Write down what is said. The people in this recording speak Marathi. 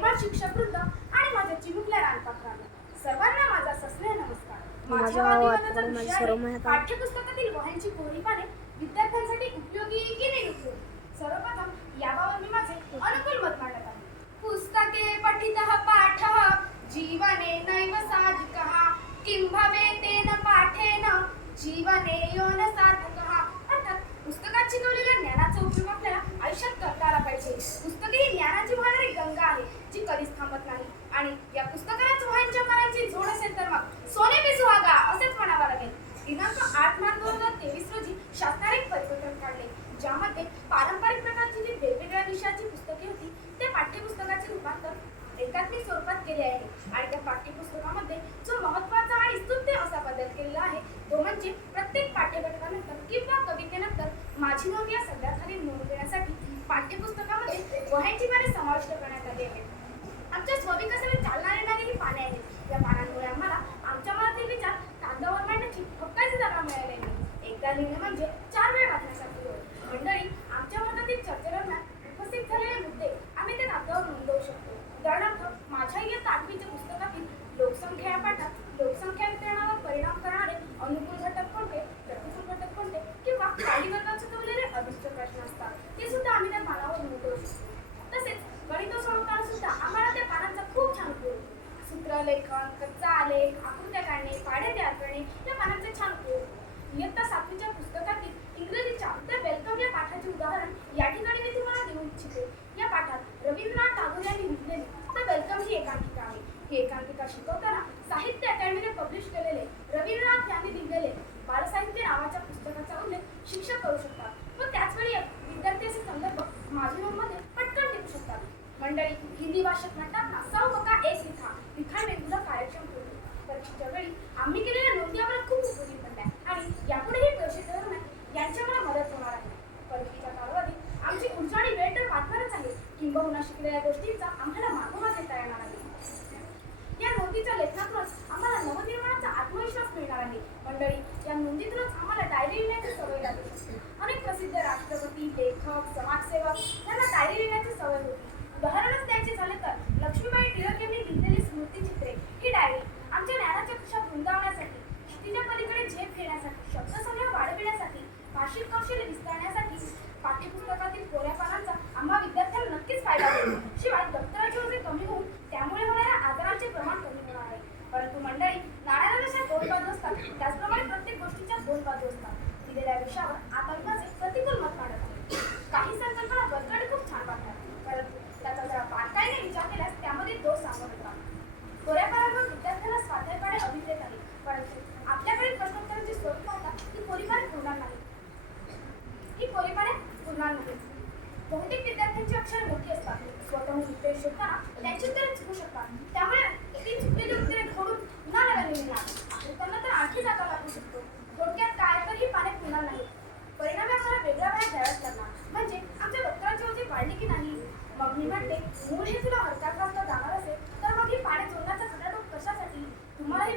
प्रेमळ शिक्षक वृद्ध आणि माझ्या चिमुकल्या सर्वांना माझा सस्नेह नमस्कार. माझ्या पाठ्यपुस्तकातील वह्यांची कोरी पाने विद्यार्थ्यांसाठी उपयोगी की नाही उपयोगी? सर्वप्रथम याबाबत मी माझे अनुकूल मत मांडत आहे. पुस्तके पठितः पाठः जीवने नैव साधिकः. किं भवेतेन पाठेन? जीवने यो ज्यामध्ये पारंपरिक प्रकारची जी वेगवेगळ्या विषयाची पुस्तके होती ते पाठ्यपुस्तकाचे रूपांतर एकात्मिक स्वरूपात केले आहे. आणि त्या पाठ्यपुस्तकामध्ये जो महत्त्वाचा आणि स्तुत्य असा बदल केलेला आहे तो म्हणजे प्रत्येक पाठ्यघटकानंतर किंवा कवितेनंतर माझी नोंद या सगळ्याखाली नोंद देण्यासाठी पाठ्यपुस्तकामध्ये वह्यांची पाने समाविष्ट करण्यात आली आहेत. आमच्या स्वविकासाला चालना येणारी ही पाने आहेत. या पानांमुळे आम्हाला आमच्या मनातील विचार कागदावर मांडण्याची हक्काची जागा मिळाली आहे. एकदा लिहिणे म्हणजे चार वेळ वाचण्यासाठी होय मंडळी आमच्या मतातील चर्चेदरम्यान उपस्थित झालेले मुद्दे आम्ही त्या कागदावर नोंदवू शकतो उदाहरणार्थ माझ्या इयत्ता आठवीच्या पुस्तकातील लोकसंख्या या पाठात लोकसंख्या वितरणावर परिणाम करणारे अनुकूल घटक कोणते प्रतिकूल घटक कोणते किंवा काही वर्गात सुचवलेले अभिष्ट प्रश्न असतात ते सुद्धा आम्ही त्या पानावर नोंदवू शकतो तसेच गणित सोडवताना सुद्धा आम्हाला त्या पानांचा खूप छान उपयोग होतो सूत्रलेखन कच्चा आलेख आकृत्या काढणे पाढे तयार करणे या पानांचा छान उपयोग. होतो इयत्ता सातवीच्या पुस्तकातील इंग्रजीच्या द वेलकम या पाठाचे उदाहरण या ठिकाणी मी तुम्हाला देऊ इच्छिते. या पाठात रवींद्रनाथ टागोर यांनी लिहिलेली द वेलकम ही एकांकिका आहे. ही एकांकिका शिकवताना साहित्य अकॅडमीने पब्लिश केलेले रवींद्रनाथ यांनी लिहिलेले बालसाहित्य नावाच्या पुस्तकाचा उल्लेख शिक्षक करू शकतात व त्याचवेळी विद्यार्थी असे संदर्भ माझी मध्ये पटकन देऊ शकतात. मंडळी हिंदी भाषेत म्हणतात आहे शिकलेल्या गोष्टींचा आम्हाला मागोवा घेता येणार आहे. या नोंदीच्या लेखनातूनच आम्हाला नवनिर्माणाचा आत्मविश्वास मिळणार आहे. मंडळी या नोंदीतूनच आम्हाला डायरी लिहिण्याची सवय लागू शकते. अनेक प्रसिद्ध राष्ट्रपती लेखक समाजसेवक यांना डायरी लिहिण्याची सवय होती. उदाहरणच विषयावर आता मी माझे प्रतिकूल मत मांडत आहे. काही संकल्पना बदलणे खूप छान वाटतात. परंतु त्याचा जरा बारकाईने विचार केल्यास त्यामध्ये दोष सांगत होता कोऱ्या विद्यार्थ्याला स्वाध्यायपणे अभिप्रेत आहे. परंतु आपल्याकडे प्रश्नोत्तरांची स्वरूप पाहता ती कोरीपाने पुरणार नाही. ही कोरीपाने पुरणार नाही. बहुतेक विद्यार्थ्यांची अक्षर मोठी असतात. स्वतःहून उत्तर शोधताना त्यांची उत्तर मी म्हणते मूळ हे तुला हलता हलता जाणार असेल तर मग ही पाण्यात जोडण्याचा डोक कशासाठी? तुम्हालाही